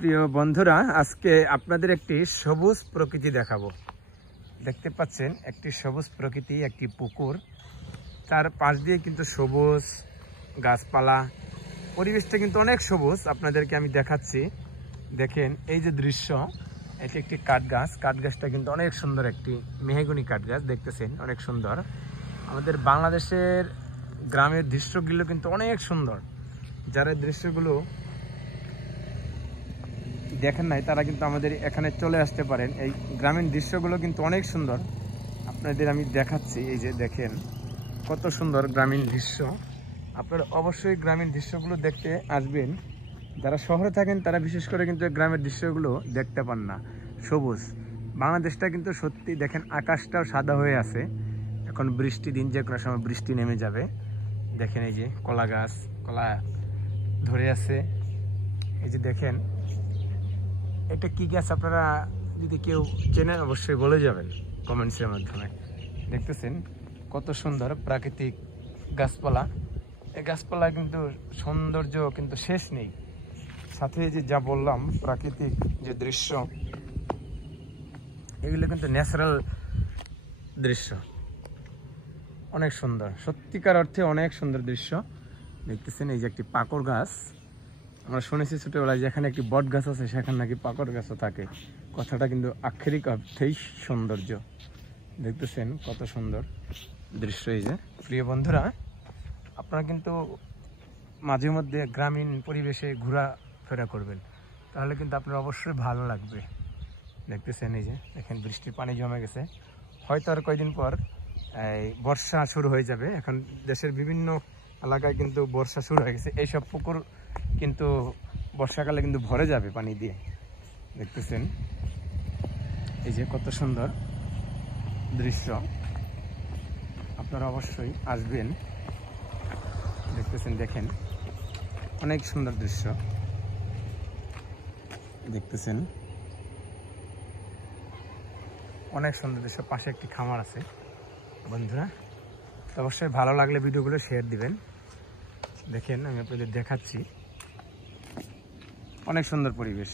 প্রিয় বন্ধুরা, আজকে আপনাদের একটি সবুজ প্রকৃতি দেখাবো। দেখতে পাচ্ছেন একটি সবুজ প্রকৃতি, একটি পুকুর, তার পাশ দিয়ে কিন্তু সবুজ গাছপালা, পরিবেশটা কিন্তু অনেক সবুজ। আপনাদেরকে আমি দেখাচ্ছি, দেখেন এই যে দৃশ্য, এটি একটি কাঠ গাছ। কাঠ গাছটা কিন্তু অনেক সুন্দর, একটি মেহগনি কাঠ গাছ, দেখতেছেন অনেক সুন্দর। আমাদের বাংলাদেশের গ্রামের দৃশ্যগুলো কিন্তু অনেক সুন্দর। যারা দৃশ্যগুলো দেখেন নাই তারা কিন্তু আমাদের এখানে চলে আসতে পারেন। এই গ্রামীণ দৃশ্যগুলো কিন্তু অনেক সুন্দর, আপনাদের আমি দেখাচ্ছি। এই যে দেখেন কত সুন্দর গ্রামীণ দৃশ্য। আপনারা অবশ্যই গ্রামীণ দৃশ্যগুলো দেখতে আসবেন। যারা শহরে থাকেন তারা বিশেষ করে কিন্তু গ্রামের দৃশ্যগুলো দেখতে পান না। সবুজ বাংলাদেশটা কিন্তু সত্যি, দেখেন আকাশটাও সাদা হয়ে আছে। এখন বৃষ্টি দিন, যে কোনো সময় বৃষ্টি নেমে যাবে। দেখেন এই যে কলা গাছ, কলা ধরে আছে। এই যে দেখেন এটা কি গাছ, আপনারা যদি কেউ চেনেন অবশ্যই বলে যাবেন কমেন্টসের মাধ্যমে। দেখতেছেন কত সুন্দর প্রাকৃতিক গাছপালা। এই গাছপালা কিন্তু সৌন্দর্য কিন্তু শেষ নেই। সাথে যে যা বললাম প্রাকৃতিক যে দৃশ্য, এগুলো কিন্তু ন্যাচারাল দৃশ্য, অনেক সুন্দর, সত্যিকার অর্থে অনেক সুন্দর দৃশ্য। দেখতেছেন এই যে একটি পাকড় গাছ। আমরা শুনেছি ছোটবেলায় যেখানে একটি বট গাছ আছে সেখানে নাকি পাকড় গাছও থাকে। কথাটা কিন্তু আক্ষরিক অর্থেই সৌন্দর্য। দেখতেছেন কত সুন্দর দৃশ্য। এই যে প্রিয় বন্ধুরা, আপনারা কিন্তু মাঝে মধ্যে গ্রামীণ পরিবেশে ঘোরাফেরা করবেন, তাহলে কিন্তু আপনার অবশ্যই ভালো লাগবে। দেখতেছেন এই যে দেখেন বৃষ্টির পানি জমে গেছে, হয়তো আর কয়েকদিন পর এই বর্ষা শুরু হয়ে যাবে। এখন দেশের বিভিন্ন এলাকায় কিন্তু বর্ষা শুরু হয়ে গেছে। এইসব পুকুর কিন্তু বর্ষাকালে কিন্তু ভরে যাবে পানি দিয়ে। দেখতেছেন এই যে কত সুন্দর দৃশ্য, আপনারা অবশ্যই আসবেন। দেখতেছেন, দেখেন অনেক সুন্দর দৃশ্য। দেখতেছেন অনেক সুন্দর দৃশ্য। পাশে একটি খামার আছে বন্ধুরা। তো অবশ্যই ভালো লাগলে ভিডিওগুলো শেয়ার দিবেন। দেখেন আমি আপনাদের দেখাচ্ছি, অনেক সুন্দর পরিবেশ।